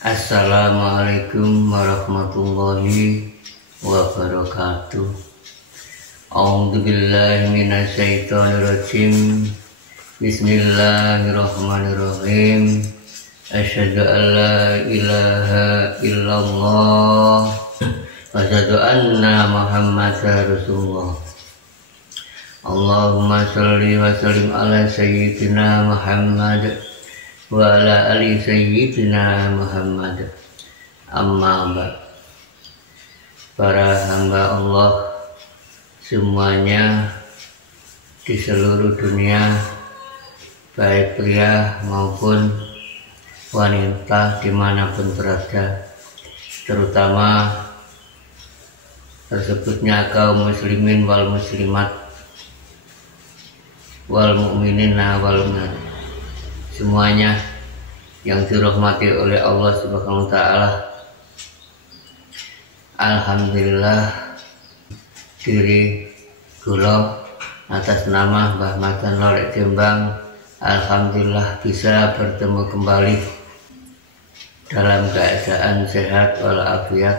Assalamualaikum warahmatullahi wabarakatuh. A'udzubillahi minasyaitonirrajim. Bismillahirrahmanirrahim. Asyhadu an la ilaha illallah wa asyhadu anna Muhammadar Rasulullah. Allahumma sholli wa sallim ala sayyidina Muhammad wa ala ali sayyidina Muhammad. Amma ba'd. Para hamba Allah semuanya di seluruh dunia, baik pria maupun wanita dimanapun berada, terutama tersebutnya kaum muslimin wal muslimat wal mu'minin wal mu'minat, semuanya yang dirahmati oleh Allah Subhanahu wa Ta'ala. Alhamdulillah, diri kula atas nama Mbah Matan Lorek Jombang, alhamdulillah bisa bertemu kembali dalam keadaan sehat walafiat.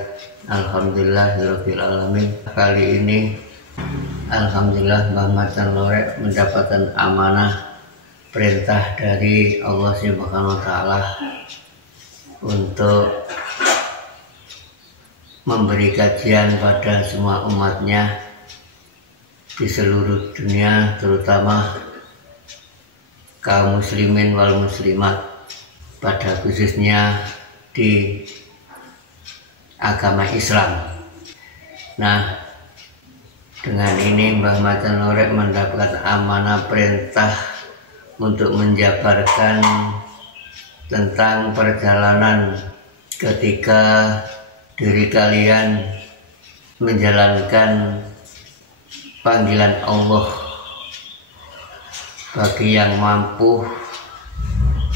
Alhamdulillahirabbil alamin. Kali ini alhamdulillah Mbah Matan Lorek mendapatkan amanah perintah dari Allah Subhanahu wa Ta'ala untuk memberi kajian pada semua umatnya di seluruh dunia, terutama kaum muslimin wal muslimat, pada khususnya di agama Islam. Nah, dengan ini Mbah Matan Lorek mendapat amanah perintah untuk menjabarkan tentang perjalanan ketika diri kalian menjalankan panggilan Allah. Bagi yang mampu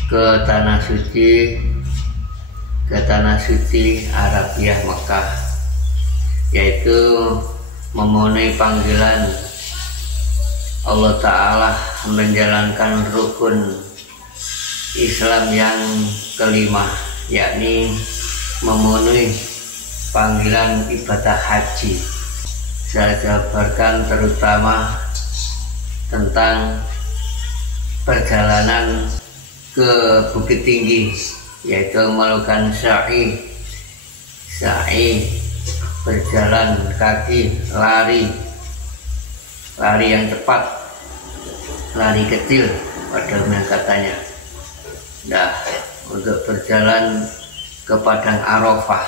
ke tanah suci Arabiah Mekah, yaitu memenuhi panggilan Allah Ta'ala menjalankan rukun Islam yang kelima, yakni memenuhi panggilan ibadah haji. Saya jabarkan terutama tentang perjalanan ke Bukit Tinggi, yaitu melakukan sa'i, berjalan kaki, lari yang cepat, lari kecil pada katanya. Nah, untuk berjalan ke Padang Arafah.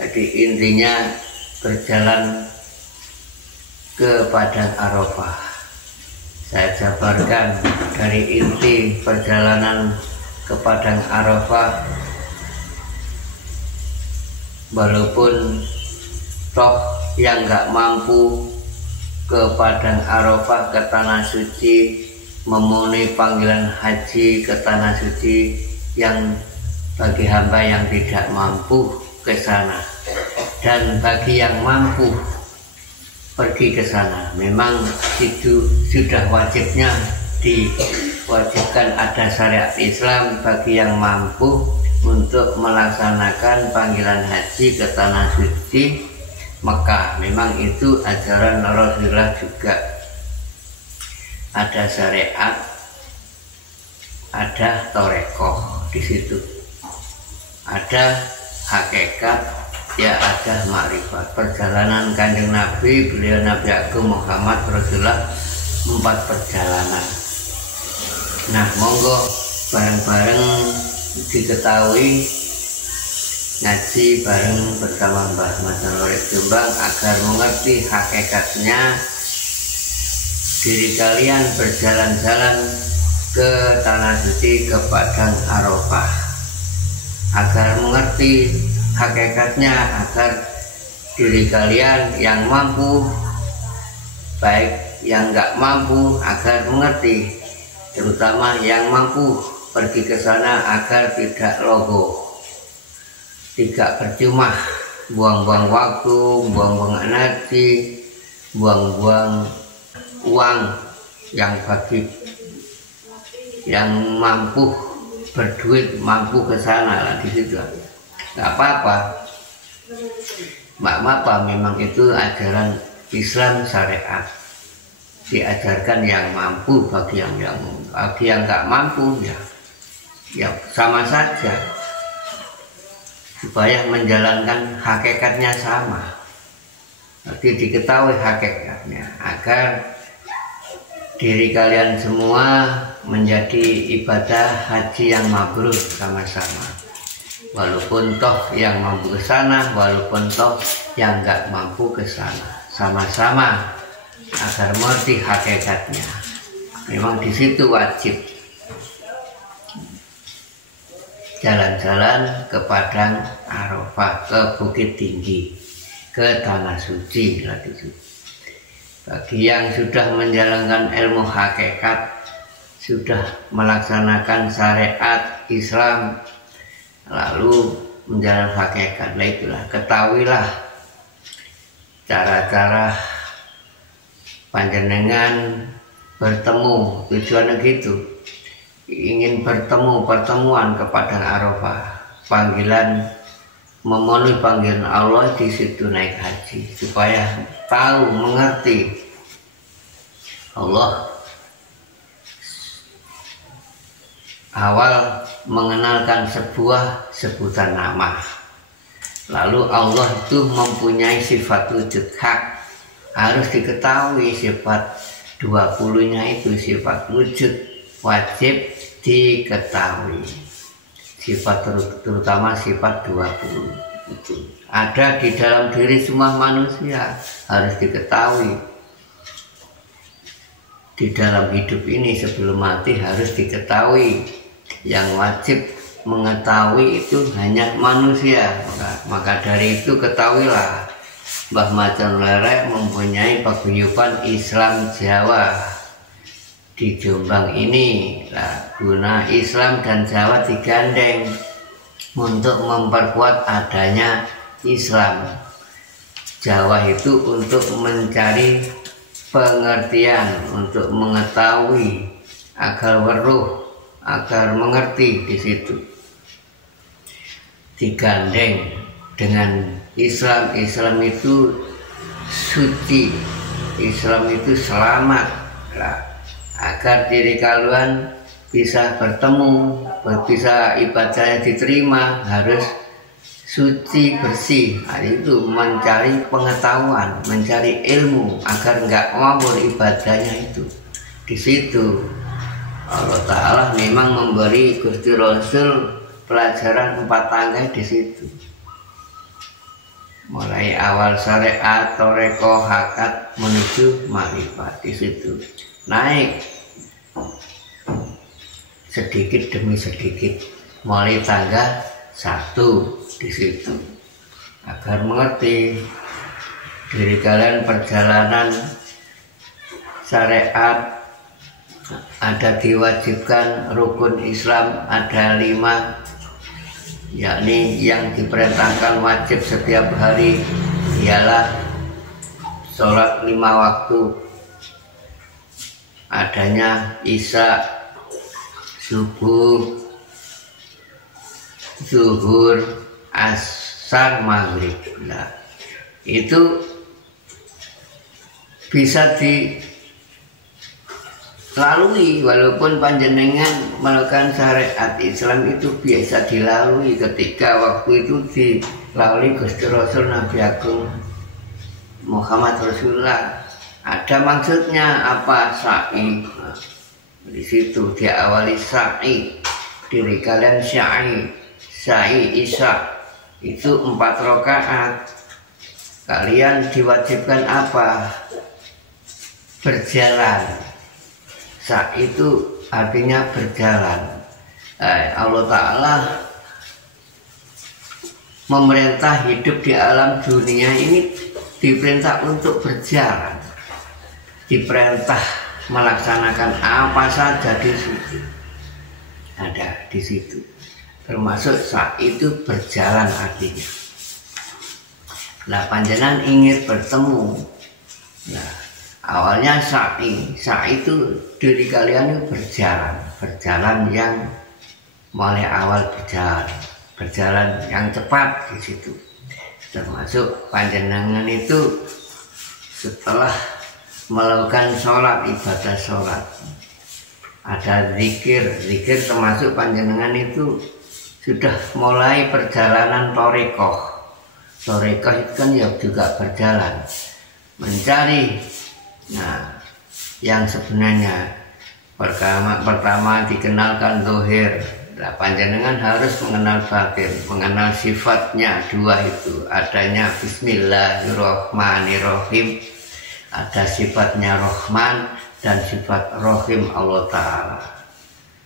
Jadi intinya berjalan ke Padang Arafah. Saya jabarkan dari inti perjalanan ke Padang Arafah. Walaupun toh yang nggak mampu ke Padang Arafah, ke tanah suci, memenuhi panggilan haji ke tanah suci, yang bagi hamba yang tidak mampu ke sana, dan bagi yang mampu pergi ke sana, memang itu sudah wajibnya diwajibkan ada syariat Islam bagi yang mampu untuk melaksanakan panggilan haji ke tanah suci Mekah. Memang itu ajaran Rasulullah juga. Ada syariat, ada torekoh di situ, ada hakikat, ya ada makrifat. Perjalanan Kanjeng Nabi, beliau Nabi Agung Muhammad Rasulullah, 4 perjalanan. Nah, monggo bareng-bareng diketahui ngaji bareng bersama Mbah Matan Lorek Jombang agar mengerti hakikatnya diri kalian berjalan-jalan ke tanah suci, ke Padang Arafah, agar mengerti hakikatnya, agar diri kalian yang mampu, baik yang nggak mampu, agar mengerti, terutama yang mampu pergi ke sana agar tidak logo, tidak percuma buang-buang waktu, buang-buang energi, buang-buang uang yang bagi yang mampu berduit mampu ke sana lah di situ. Nggak apa-apa, memang itu ajaran Islam syariat, diajarkan yang mampu. Bagi yang nggak mampu ya sama saja, supaya menjalankan hakikatnya sama. Jadi diketahui hakikatnya agar diri kalian semua menjadi ibadah haji yang mabrur sama-sama. Walaupun toh yang mampu ke sana, walaupun toh yang nggak mampu ke sana, sama-sama agar mengerti hakikatnya. Memang di situ wajib jalan-jalan ke Padang Arafah, ke Bukit Tinggi, ke Tanah Suci. Bagi yang sudah menjalankan ilmu hakikat, sudah melaksanakan syariat Islam, lalu menjalankan hakikat, itulah ketahuilah cara-cara panjenengan bertemu. Tujuannya gitu, ingin pertemuan ke Padang Arafah, memenuhi panggilan Allah di situ naik haji, supaya tahu mengerti Allah. Awal mengenalkan sebuah sebutan nama, lalu Allah itu mempunyai sifat wujud hak, harus diketahui. Sifat 20-nya itu sifat wujud wajib diketahui. Sifat terutama sifat 20 itu ada di dalam diri semua manusia, harus diketahui. Di dalam hidup ini sebelum mati harus diketahui. Yang wajib mengetahui itu hanya manusia. Maka dari itu ketahuilah Mbah Macan Lerek mempunyai paguyuban Islam Jawa di Jombang ini. Guna Islam dan Jawa digandeng untuk memperkuat adanya Islam. Jawa itu untuk mencari pengertian, untuk mengetahui agar weruh, agar mengerti. Di situ digandeng dengan Islam. Islam itu suci, Islam itu selamat, agar diri kalian bisa bertemu, bisa ibadahnya diterima, harus suci bersih. Itu mencari pengetahuan, mencari ilmu agar nggak ngawur ibadahnya itu. Di situ Allah Ta'ala memang memberi Gusti Rasul pelajaran 4 tangga di situ. Mulai awal syariat, toreko, hakat menuju makrifat. Di situ naik sedikit demi sedikit, mulai tangga 1 di situ, agar mengerti diri kalian perjalanan syariat. Ada diwajibkan rukun Islam, ada 5, yakni yang diperintahkan wajib setiap hari ialah sholat 5 waktu, adanya isya, subuh, zuhur, asar, maghrib. Itu bisa dilalui, walaupun panjenengan melakukan syariat Islam itu biasa dilalui. Ketika waktu itu dilalui Gusti Rasul Nabi Agung Muhammad Rasulullah, ada maksudnya apa? Sa'i. Di situ diawali sa'i, diri kalian sa'i isya itu 4 rakaat. Kalian diwajibkan apa? Berjalan. Sa'i itu artinya berjalan. Allah Ta'ala memerintah hidup di alam dunia ini, diperintah untuk berjalan, diperintah melaksanakan apa saja di situ. Ada di situ, termasuk sa'i itu berjalan artinya. Panjenengan ingin bertemu. Awalnya sa'i itu diri kalian itu berjalan yang mulai awal berjalan yang cepat di situ. Termasuk panjenengan itu setelah melakukan sholat, ibadah sholat, ada zikir termasuk panjenengan itu sudah mulai perjalanan thariqah. Thariqah itu kan ya juga berjalan mencari yang sebenarnya. Pertama dikenalkan zahir. Nah, panjenengan harus mengenal batin, mengenal sifatnya dua itu. Adanya Bismillahirrahmanirrahim, ada sifatnya Rahman dan sifat Rahim Allah Ta'ala.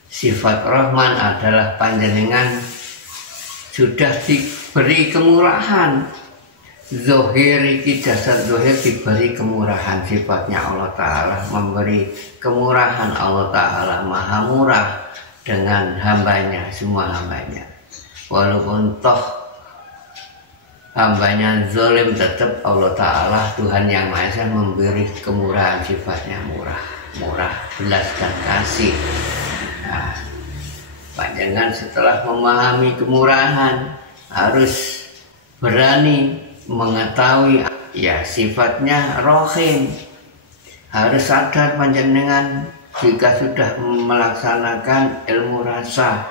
Sifat Rahman adalah panjenengan sudah diberi kemurahan. Zohir, jasad zohir diberi kemurahan, sifatnya Allah Ta'ala memberi kemurahan. Allah Ta'ala maha murah dengan hambanya, semua hambanya. Walaupun toh hambanya zalim, tetap Allah Ta'ala Tuhan yang Maha Esa memberi kemurahan, sifatnya murah, belas dan kasih. Nah, panjenengan setelah memahami kemurahan harus berani mengetahui ya sifatnya Rahim. Harus sadar panjenengan jika sudah melaksanakan ilmu rasa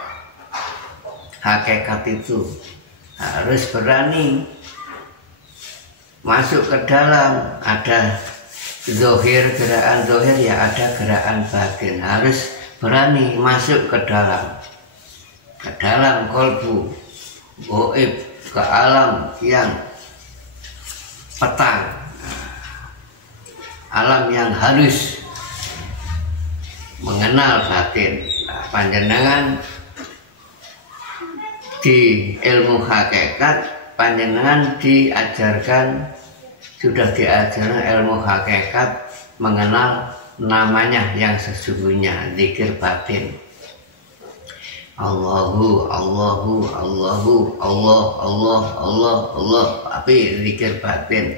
hakikat itu, harus berani masuk ke dalam. Ada zohir, gerakan zohir, ya ada gerakan batin. Harus berani masuk ke dalam kolbu goib, ke alam yang petang, alam yang halus, mengenal batin. Nah, panjenengan di ilmu hakikat, panjenengan sudah diajarkan ilmu hakikat, mengenal namanya yang sesungguhnya, zikir batin. Allahu, Allahu, Allahu, Allah. Tapi zikir batin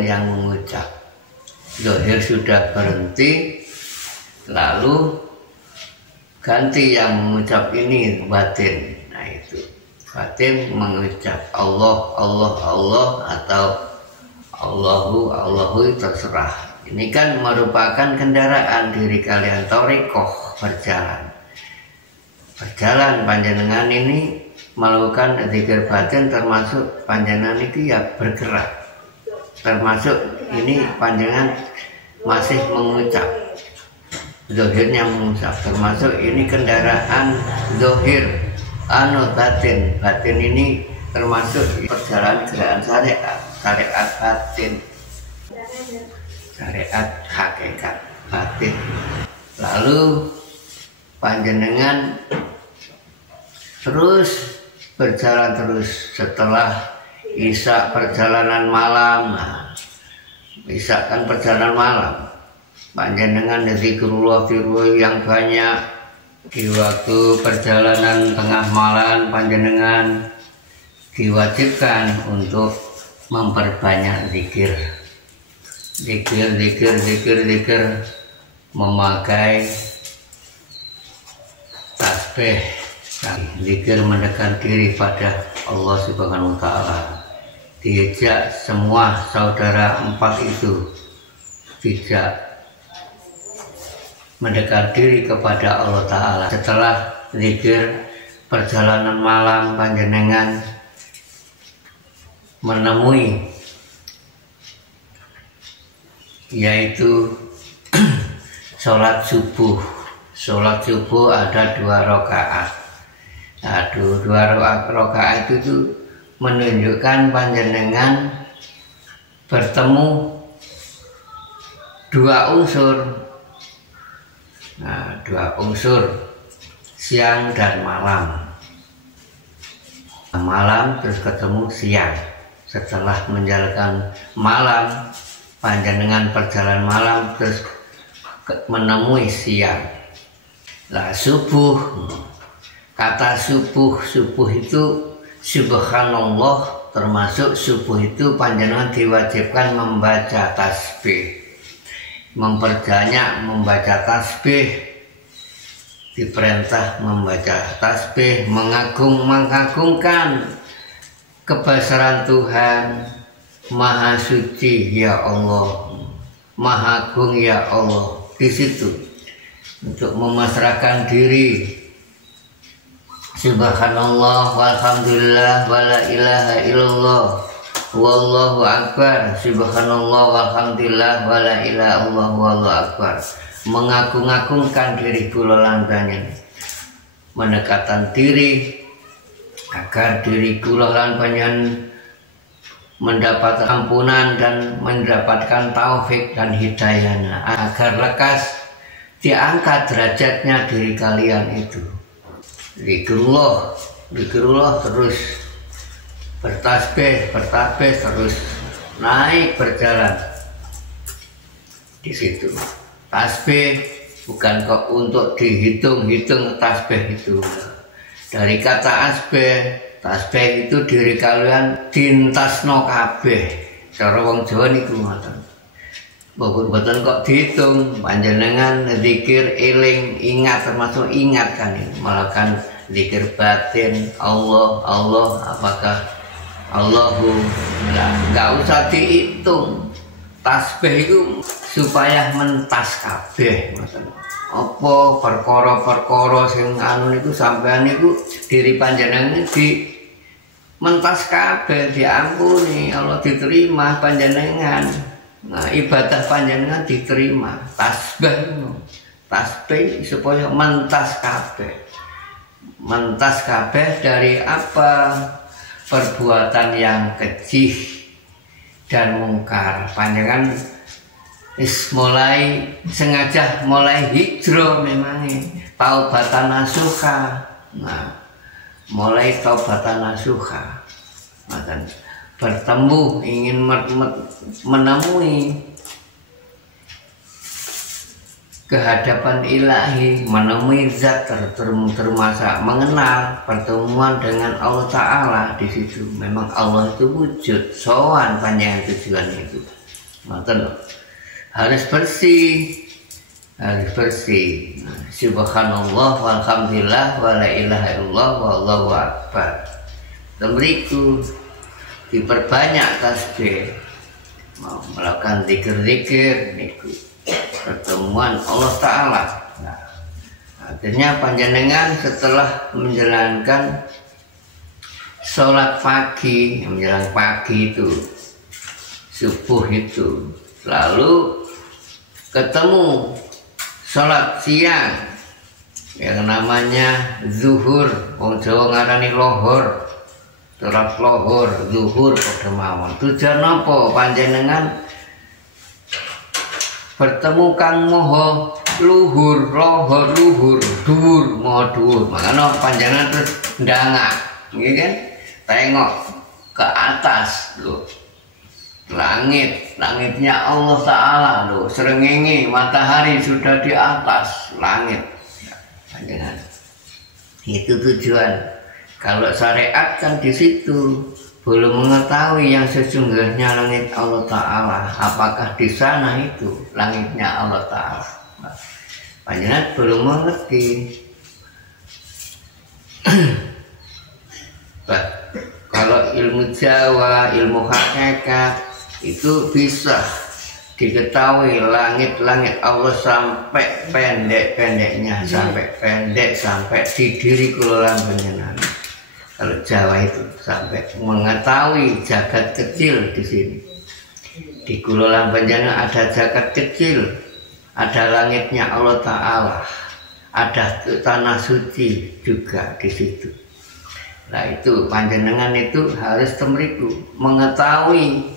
yang mengucap. Zahir sudah berhenti, lalu ganti yang mengucap ini batin. Nah itu batin mengucap Allah atau Allahu terserah. Ini kan merupakan kendaraan diri kalian, thariqah, berjalan panjenengan ini melakukan zikir batin, termasuk panjenengan itu ya bergerak, termasuk ini panjenengan masih mengucap, zahirnya mengucap, termasuk ini kendaraan zahir batin ini termasuk perjalanan gerakan syariat batin, syariat hakikat batin. Lalu panjenengan terus berjalan setelah isya perjalanan malam. Nah, isya kan perjalanan malam, panjenengan zikrullah yang banyak. Di waktu perjalanan tengah malam panjenengan diwajibkan untuk memperbanyak zikir, memakai tasbih, zikir mendekat diri pada Allah Subhanahu wa Ta'ala. Diajak semua saudara empat itu tidak mendekat diri kepada Allah Ta'ala. Setelah zikir perjalanan malam, panjenengan menemui yaitu sholat subuh. Sholat subuh ada 2 rakaat. Nah, 2 rakaat itu menunjukkan panjenengan bertemu 2 unsur. Nah, 2 unsur, siang dan malam. Malam terus ketemu siang. Setelah menjalankan malam, panjenengan perjalanan malam terus menemui siang. Lah subuh, kata subuh itu subhanallah, termasuk subuh itu panjenengan diwajibkan membaca tasbih, memperbanyak membaca tasbih diperintah membaca tasbih, mengagungkan kebesaran Tuhan. Maha suci ya Allah, maha agung ya Allah. Di situ untuk memasrahkan diri, subhanallah walhamdulillah wala ilaha illallah wallahu akbar, subhanallah walhamdulillah wala ilaha illallah wallahu akbar. Mengagung-agungkan diri kula lan panjenengan, mendekatan diri agar diri kula lan panjenengan mendapat ampunan dan mendapatkan taufik dan hidayahnya, agar lekas diangkat derajatnya diri kalian itu. Zikrullah terus bertasbih terus naik berjalan di situ. Tasbih bukan kok untuk dihitung-hitung tasbih itu. Dari kata tasbih itu diri kalian dintasno kabeh. Cara wong Jawa niku ngoten. Mboten kok dihitung, panjenengan zikir eling, ingat, termasuk ingat kan ini. Malah kan zikir batin, Allah, apakah Allahu, enggak usah dihitung. Tasbih itu supaya mentas kabeh ngoten. Apa perkara-perkara sing anu niku sampean niku diri panjenengan di mentas kabeh, diampuni, Allah diterima panjenengan. Nah, ibadah panjenengan diterima. Tasbih supaya mentas kabeh dari apa? Perbuatan yang keji dan mungkar. Panjenengan sengaja mulai hijrah memangnya taubatan nasuha. Nah, mulai taubatan nasuha, akan bertemu ingin menemui kehadapan ilahi, menemui zat termasa, mengenal pertemuan dengan Allah Ta'ala. Di situ memang Allah itu wujud, sowan panjang tujuannya itu. Harus bersih. Subhanallah walhamdulillah wala ilaha illallah wallahu akbar. Berikut diperbanyak tasbih, mau melakukan zikir niku pertemuan Allah Ta'ala. Nah, akhirnya panjenengan setelah menjalankan sholat pagi, menjelang pagi itu, subuh itu, lalu ketemu sholat siang yang namanya zuhur, wong Jawa ngarani lohor, sholat lohor, zuhur pada mawon. Tujuan apa panjenengan bertemu kang moho luhur, lohor luhur, dhuwur, moho dhuwur. Makanya panjenengan terus ndangak, nggih kan? Tengok ke atas loh. Langitnya Allah Ta'ala loh, srengenge matahari sudah di atas langit. Panjenengan, itu tujuan. Kalau syariat kan di situ belum mengetahui yang sesungguhnya langit Allah Ta'ala, apakah di sana itu langitnya Allah Ta'ala. Panjenengan belum mengerti. Kalau ilmu Jawa, ilmu hakikat itu bisa diketahui langit-langit Allah sampai pendek-pendeknya, sampai pendek sampai di diri kula panjenengan. Kalau Jawa itu sampai mengetahui jagat kecil di sini. Di kula panjenengan ada jagat kecil, ada langitnya Allah Ta'ala, ada tanah suci juga di situ. Nah itu panjenengan itu harus temriku mengetahui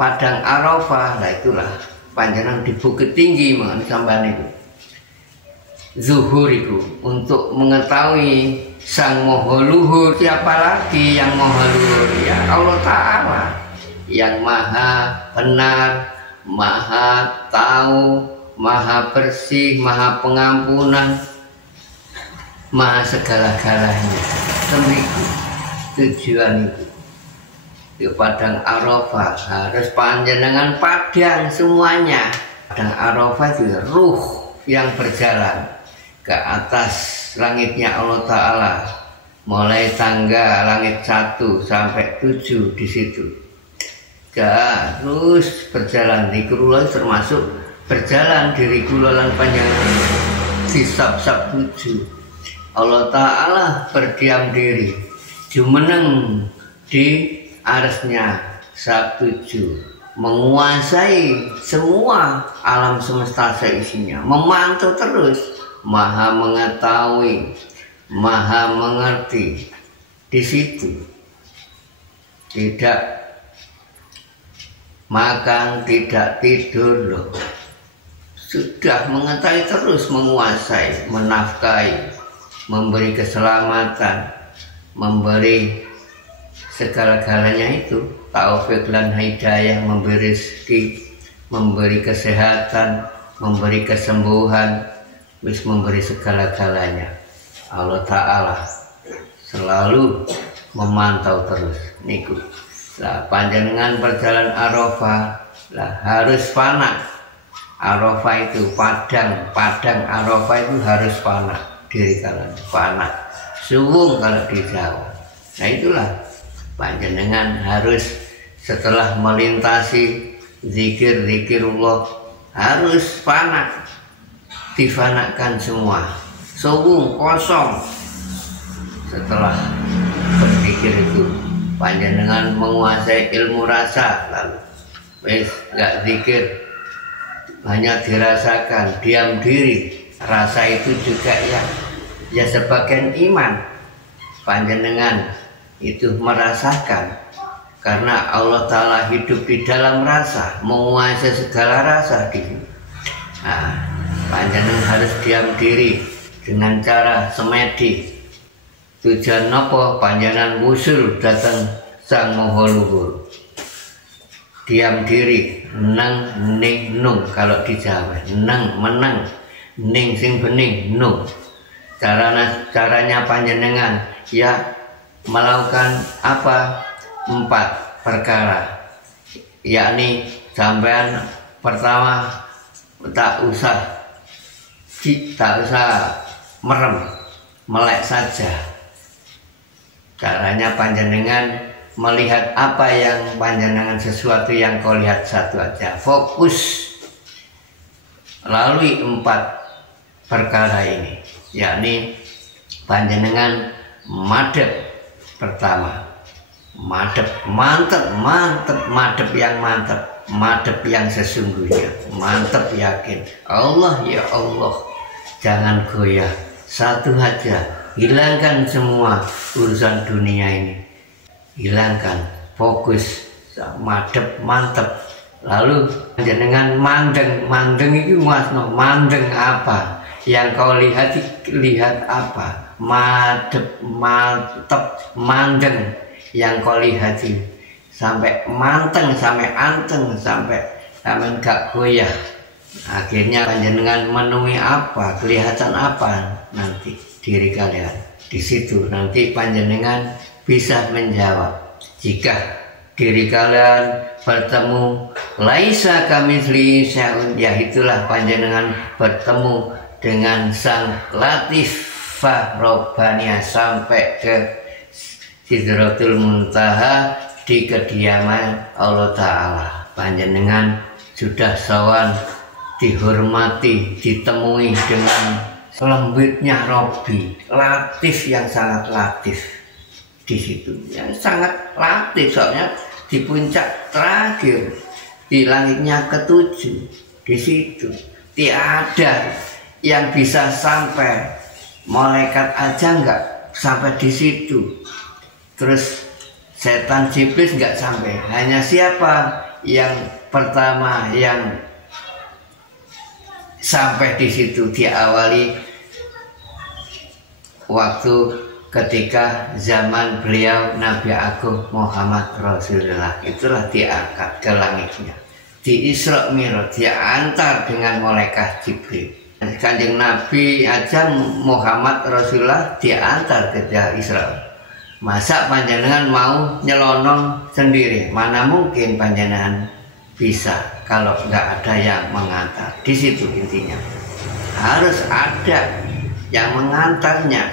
Padang Arafah. Nah itulah panjenengan di Bukit Tinggi sampean itu zuhur itu untuk mengetahui Sang Maha Luhur. Siapa lagi yang Maha Luhur? Ya Allah Ta'ala yang Maha Benar, Maha Tahu, Maha Bersih, Maha Pengampunan, Maha segala-galanya. Temriku tujuan itu di Padang Arafah harus panjenengan padang semuanya. Padang Arafah itu ruh yang berjalan ke atas langitnya Allah Ta'ala, mulai tangga langit 1 sampai 7 di situ. Terus berjalan di kurula, termasuk berjalan diri kulalan panjang di sab-sab 7. Allah Ta'ala berdiam diri jumeneng di arsnya sab 7, menguasai semua alam semesta seisinya, memantau terus, maha mengetahui, maha mengerti. Di situ tidak makan, tidak tidur loh, sudah mengetahui terus, menguasai, menafkahi, memberi keselamatan, memberi segala-galanya itu, taufik dan hidayah, memberi rezeki, memberi kesehatan, memberi kesembuhan, memberi segala-galanya. Allah Ta'ala selalu memantau terus niku. Lah panjenengan berjalan Arafah lah harus fana. Arafah itu padang Arafah itu harus fana, diri kalian fana, suwung kalau di Jawa. Nah itulah panjenengan harus setelah melintasi zikir-zikirullah harus fana, difanakan semua, suwung kosong. Setelah berzikir itu panjenengan menguasai ilmu rasa, lalu wis gak zikir, hanya dirasakan, diam diri. Rasa itu juga ya sebagian iman. Panjenengan itu merasakan, karena Allah Ta'ala hidup di dalam rasa, menguasai segala rasa gitu. Nah, panjenengan harus diam diri dengan cara semedi. Tujuan nopo panjenengan wusul datang Sang Maha Luhur. Diam diri, nang ning nung kalau di Jawa, nang menang, ning sing bening nung. Caranya panjenengan ya melakukan apa? 4 perkara, yakni sampean pertama tak usah merem, melek saja. Caranya panjenengan melihat apa yang panjenengan, sesuatu yang kau lihat satu aja, fokus lalui 4 perkara ini, yakni panjenengan madep. Pertama, madep, mantep, madep yang mantep, madep yang sesungguhnya, mantep yakin. Allah ya Allah, jangan goyah, satu aja, hilangkan semua urusan dunia ini, hilangkan, fokus, madep, mantep. Lalu jenengan mandeng itu masno, mandeng apa? Yang kau lihat apa? Madep, mantep, mandeng yang kau lihat sampai manteng, sampai anteng, sampai gak goyah. Akhirnya panjenengan menemui apa, kelihatan apa nanti diri kalian. Di situ nanti panjenengan bisa menjawab. Jika diri kalian bertemu laisa kamitslihi syai'un, ya itulah panjenengan bertemu dengan Sang Latif Robbaniyah sampai ke Sidratul Muntaha di kediaman Allah Ta'ala. Panjenengan sudah sowan, dihormati, ditemui dengan lembutnya Robbi, latif yang sangat latif di situ, yang sangat latif. Soalnya di puncak terakhir, di langitnya ke-7, di situ tiada yang bisa sampai. Malaikat aja nggak sampai di situ. Terus setan iblis nggak sampai. Hanya siapa yang pertama yang sampai di situ, diawali waktu ketika zaman beliau Nabi Agung Muhammad Rasulullah. Itulah diangkat ke langitnya, di Isra Mi'raj, diantar dengan malaikat Jibril. Kanjeng Nabi aja Muhammad Rasulullah diantar ke Israel. Masa panjenengan mau nyelonong sendiri? Mana mungkin panjenengan bisa kalau nggak ada yang mengantar. Di situ intinya harus ada yang mengantarnya.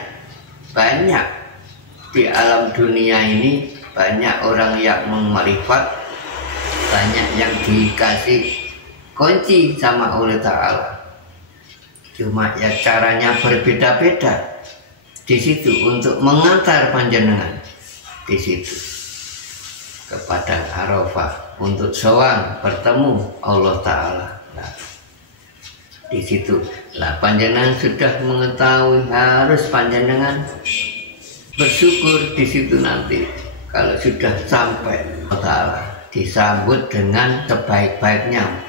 Banyak di alam dunia ini, banyak orang yang mengarifat, banyak yang dikasih kunci sama Allah Ta'ala. Cuma ya caranya berbeda-beda di situ untuk mengantar panjenengan di situ ke Padang Arafah untuk sowan bertemu Allah Ta'ala. Nah, di situ lah panjenengan sudah mengetahui, harus panjenengan bersyukur di situ nanti kalau sudah sampai Allah Ta'ala, disambut dengan sebaik-baiknya.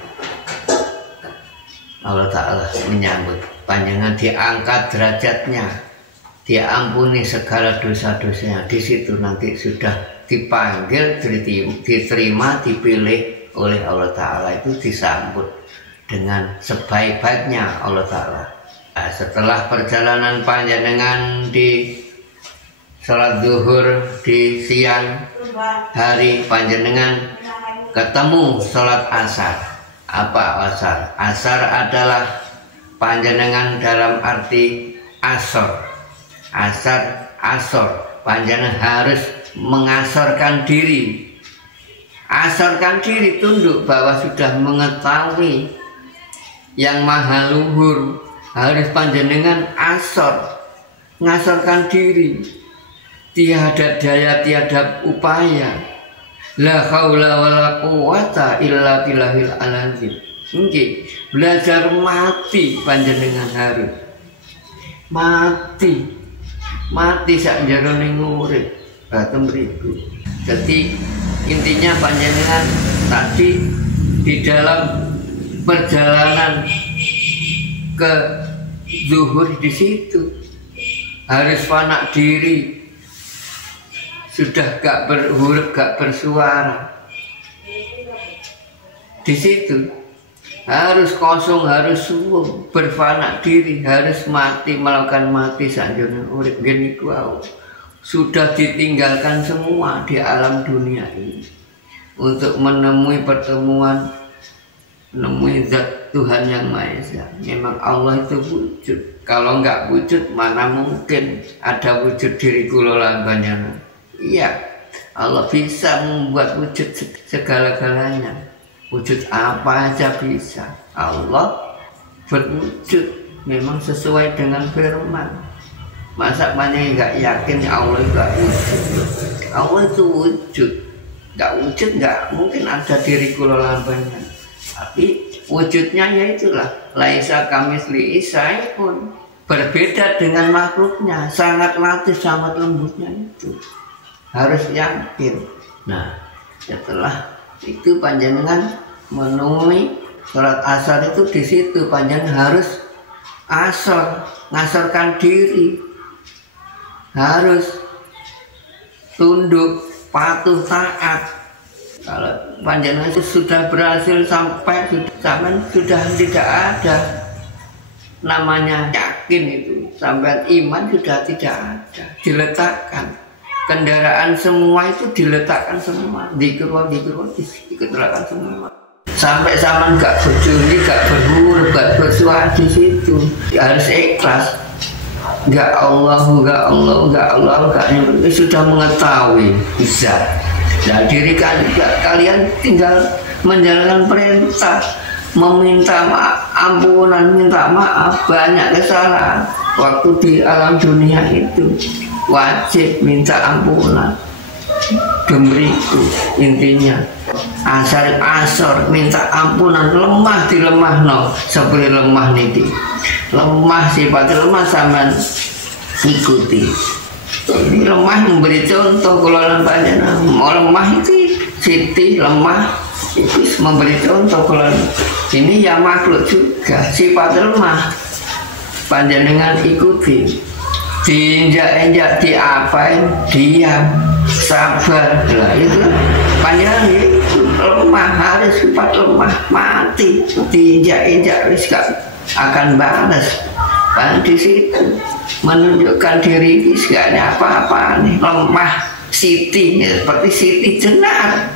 Allah Ta'ala menyambut panjenengan, diangkat derajatnya, diampuni segala dosa-dosanya. Di situ nanti sudah dipanggil, diterima, dipilih oleh Allah Ta'ala, itu disambut dengan sebaik-baiknya Allah Ta'ala. Nah, setelah perjalanan panjenengan di sholat zuhur di siang hari, panjenengan ketemu sholat asar. Apa asar? Asar adalah panjenengan dalam arti asor. Asor. Panjenengan harus mengasorkan diri. Asorkan diri, tunduk bahwa sudah mengetahui yang maha luhur. Harus panjenengan asor, ngasorkan diri. Tiada daya, tiada upaya. La haula wala quwata illa billahil azim. Nggih, belajar mati panjenengan harus. Mati sak jarone urip. Batem mriku. Jadi intinya panjenengan tadi di dalam perjalanan ke zuhur di situ harus fana diri. Sudah gak berhuruf, gak bersuara. Di situ harus kosong, harus suwung, berfana diri, harus mati, melakukan mati sanjungan urip geni kuau. Sudah ditinggalkan semua di alam dunia ini untuk menemui pertemuan, menemui zat Tuhan yang Maha Esa. Memang Allah itu wujud. Kalau nggak wujud, mana mungkin ada wujud diri kula lan panjenengan. Iya, Allah bisa membuat wujud segala-galanya. Wujud apa aja bisa. Allah berwujud memang sesuai dengan firman. Masa banyak nggak yakin Allah nggak wujud? Allah itu wujud. Nggak wujud nggak mungkin ada diri kula lan panjenengan. Tapi wujudnya ya itulah. Laisa kamislihi syai'un. Berbeda dengan makhluknya. Sangat latif, sangat lembutnya itu. Harus yakin. Nah, setelah itu panjenengan menemui sholat asar itu di situ panjenengan harus asar, ngasorkan diri, harus tunduk, patuh, taat. Kalau panjenengan itu sudah berhasil sampai sudah tidak ada namanya yakin itu, sampai iman sudah tidak ada, diletakkan. Kendaraan semua itu diletakkan semua, diletakkan semua. Sampai zaman gak berjudi, gak berhuruf, gak bersuara di situ. Harus ikhlas. Gak Allah, sudah mengetahui bisa. Nah, diri kalian tinggal menjalankan perintah, meminta ampunan, minta maaf banyak kesalahan. Waktu di alam dunia itu wajib minta ampunan. Gemriku intinya asor minta ampunan, lemah dilemahno seperti lemah niki, lemah sifat lemah sama ikuti. Ini lemah memberi contoh kalau panjenengan mau lemah itu siti lemah itu memberi contoh. Kalau ini ya makhluk juga sifat lemah panjenengan ikuti. Diinjak-injak, diapain, diam, sabar. Lah itu panjenengan itu lemah, harus sifat lemah, mati, diinjak-injak wis gak akan balas. Pan di situ menunjukkan diri gak ada apa-apa nih, lemah, siti, seperti Siti Jenar.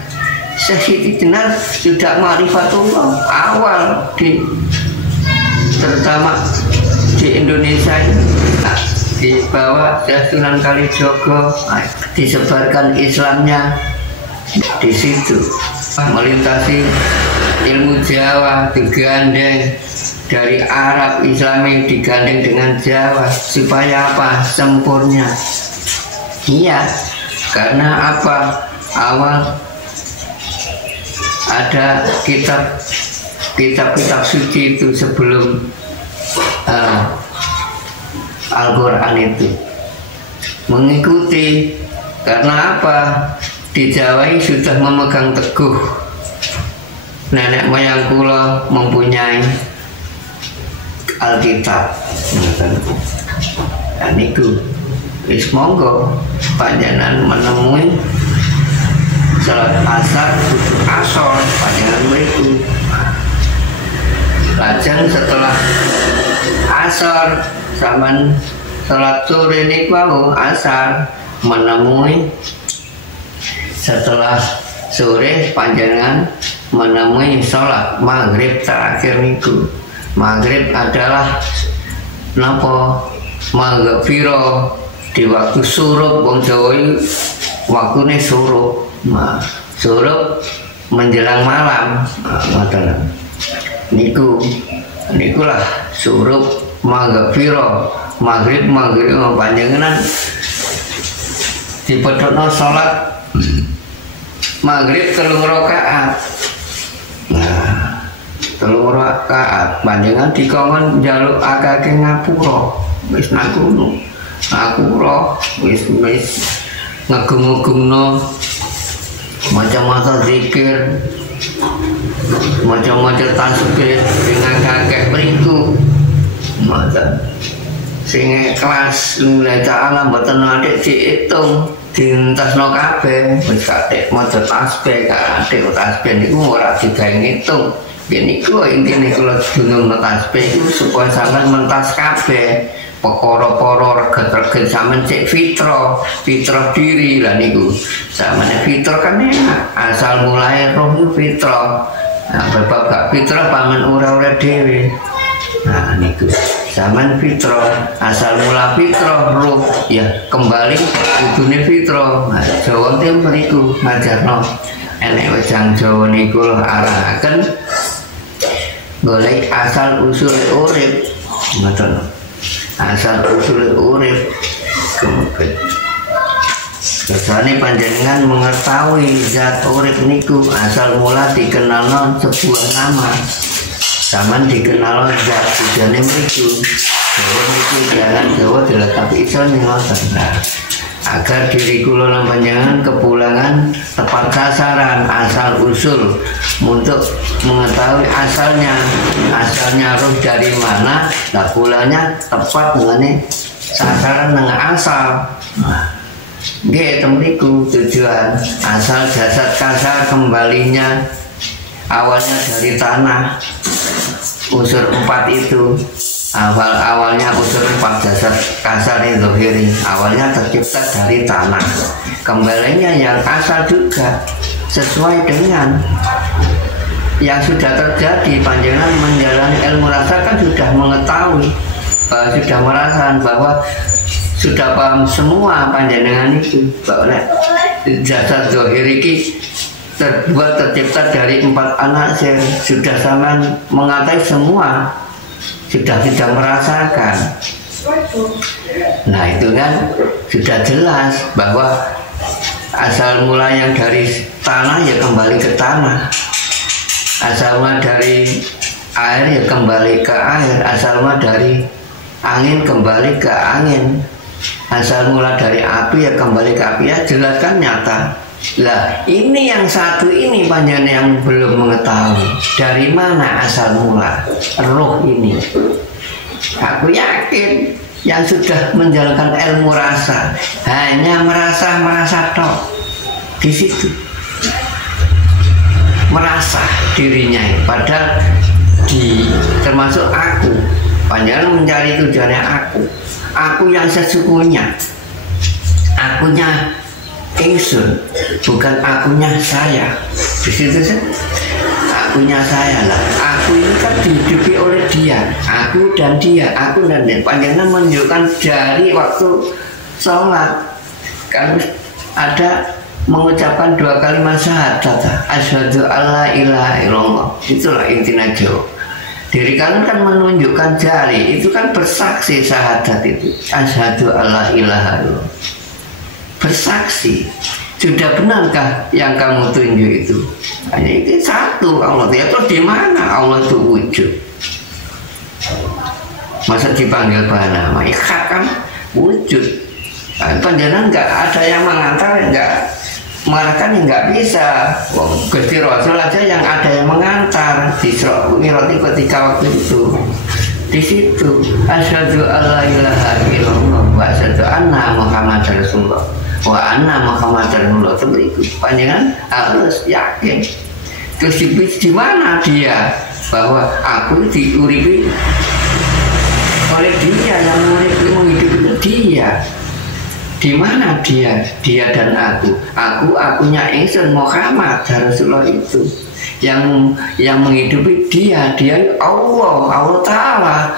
Siti Jenar sudah ma'rifatullah awal terutama di Indonesia ini dibawa ke Sunan Kalijogo, disebarkan Islamnya di situ, melintasi ilmu Jawa, digandeng dari Arab, Islami digandeng dengan Jawa, supaya apa? Sempurna. Iya, karena apa? Awal ada kitab suci itu sebelum Al-Quran itu mengikuti, karena apa? Di Jawa ini sudah memegang teguh, nenek moyang kula mempunyai Alkitab. Dan itu wis monggo panjenengan menemui salat asar kudu asor panjenengan mriku. Lajeng setelah asar zaman salat sore niku asar menemui, setelah sore panjenengan menemui sholat maghrib terakhir niku. Maghrib adalah napa? Maghfirah di waktu surup, wong Jawa waktune surup. Surup menjelang malam. Nikulah surup maghfirah. Maghrib panjenengan dipethukno sholat maghrib 3 rakaat. Nah, 3 rakaat panjenengan dikongkon njaluk akeh ngapura. Wis nakono. Ngapura wis ngagem-agemno macam-macam zikir, macam-macam tasbih dengan kakek mriku. Mboten sing kelas nilai ta'ala mboten adik diitung. Dientasno kabeh wis kadek maca tasbih, kadek tasbih niku ora digawe ngitung. Yen niku intine kula dunung tasbih iku supaya sampean mentas kabeh perkara-perkara reget-reget sampean cek fitrah diri lah niku. Sampeyan fitrah kan asal mulai roh itu fitrah. Nah, bab gak fitrah paman ora dhewe. Nah niku zaman fitrah, asal mula fitrah roh ya kembali kudune fitrah. Nah Jawa tim mriku ngajarno enek wejang Jawa niku arahaken golek asal usul urip. Ngoten. Asal usul urip kemudian kersane panjenengan mengetahui zat urip niku asal mula dikenalno sebuah nama. Zaman dikenal zat bujane mriku. Jawa niku jalan Jawa diletapi iso ngoten. Nah, agar diri kula lan panjenengan kepulangan tepat sasaran asal usul untuk mengetahui asalnya roh dari mana, lah kulanya tepat mengenai sasaran dengan asal. Nah, nggih temriku tujuan asal jasad kasar kembalinya awalnya dari tanah. Unsur 4 itu awalnya unsur 4 jasad kasar itu zahiri awalnya tercipta dari tanah, kembalinya yang asal juga sesuai dengan yang sudah terjadi. Panjenengan menjalani ilmu rasa kan sudah mengetahui, sudah merasakan bahwa sudah paham semua panjenengan itu bahwa jasad zahiri ini tercipta dari 4 anasir. Sudah sama mengatai semua, sudah tidak merasakan. Nah itu kan sudah jelas bahwa asal mula yang dari tanah ya kembali ke tanah, asal mula dari air ya kembali ke air, asal mula dari angin kembali ke angin, asal mula dari api ya kembali ke api. Ya jelas kan, nyata. Lah ini yang satu ini panjenengan yang belum mengetahui dari mana asal mula roh ini. Aku yakin yang sudah menjalankan ilmu rasa hanya merasa tok di situ, merasa dirinya. Padahal termasuk aku, panjenengan mencari tujuannya aku yang sesungguhnya, akunya ingsun, bukan akunya saya. Di situ akunya saya lah. Aku ini kan dihidupi oleh dia, aku dan dia, aku dan dia. Panjenengan menunjukkan dari waktu sholat kan ada mengucapkan 2 kalimat syahadat, asyhadu alla ilaha illallah. Itulah intinya Jawa. Diri kalian kan menunjukkan jari, itu kan bersaksi syahadat itu, asyhadu alla ilaha illallah. Bersaksi. Sudah benarkah yang kamu tunjuk itu? Hanya itu satu Allah. Ya terus di mana Allah itu wujud? Masa dipanggil nama? Ya kan wujud. Panjenengan nggak ada yang mengantar, nggak mengarahkan, nggak bisa. Gusti Rasul aja yang ada yang mengantar di Isra Mi'raj ketika waktu itu. Di situ asyhadu alla ilaha illallah wa asyhadu anna Muhammadar Rasulullah wa anna Muhammadar Rasulullah. Itu panjenengan harus yakin. Terus di mana dia bahwa aku diuripi oleh dia, yang menghidupi dia. Di mana dia? Dia dan aku akunya ingsun Muhammad Rasulullah itu. Yang menghidupi dia Allah Ta'ala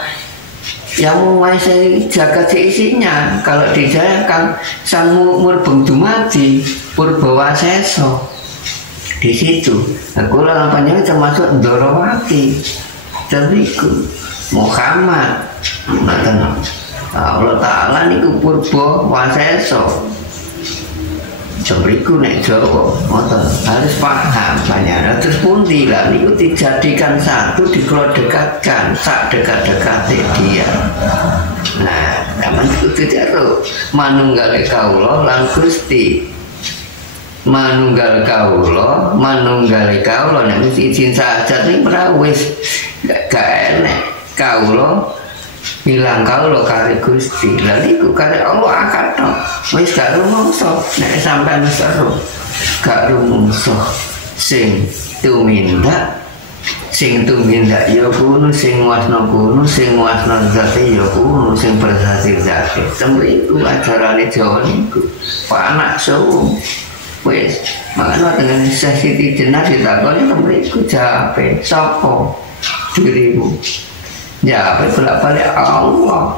yang menguasai jagat seisinya. Kalau di Jaya kan sang murbeng dumadi Purbawaseso. Di situ aku lampanya termasuk Ndorowati teriku Muhammad Allah Ta'ala niku Purbawaseso. Jomriku nek Jawa, harus paham banyak. Terus pundi lah niku dijadikan satu, dikelodekatkan, sak dekat-dekatnya dia. Nah, zaman itu jero manunggal kawula lan Gusti. Manunggal kawula nek izin saja ning wis gak enek kawula bilang kawula kare Gusti. Lah niku kare Allah akad tok. Wis gak rumangsa nek sampean seru. Gak rumangsa sing tumindak ya kuno, sing wasna kuno, sing wasna zate ya kuno, sing bersasi zate. Temriku ajarane Jawa niku. Pak anak suwung. Wis makanya dengan sesi jenar ditakoni temriku jape sapa dirimu. Ya, bolak-balik Allah.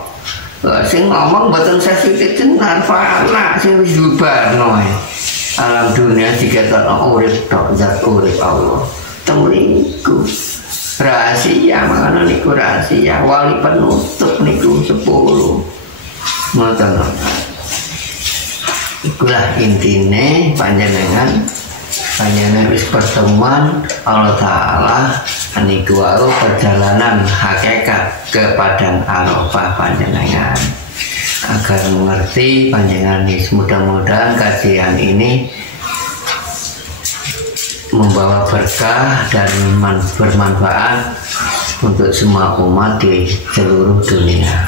Sing ngomong mboten sesithik tenan fana sing wis bubarno. Alam dunia diketokno urip tok, zat urip Allah. Temriku rahasia, makanya niku rahasia. Wali penutup niku 10. Ngoten. Ikulah intine panjenengan wis pertemuan Allah Ta'ala niku perjalanan hakikat ke Padang Arafah panjenengan, agar mengerti panjenengan. Mudah-mudahan kajian ini membawa berkah dan bermanfaat untuk semua umat di seluruh dunia.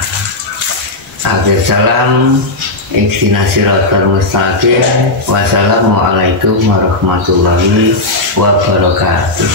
Akhir salam, ikhtina siratal mustaqim. Wassalamualaikum warahmatullahi wabarakatuh.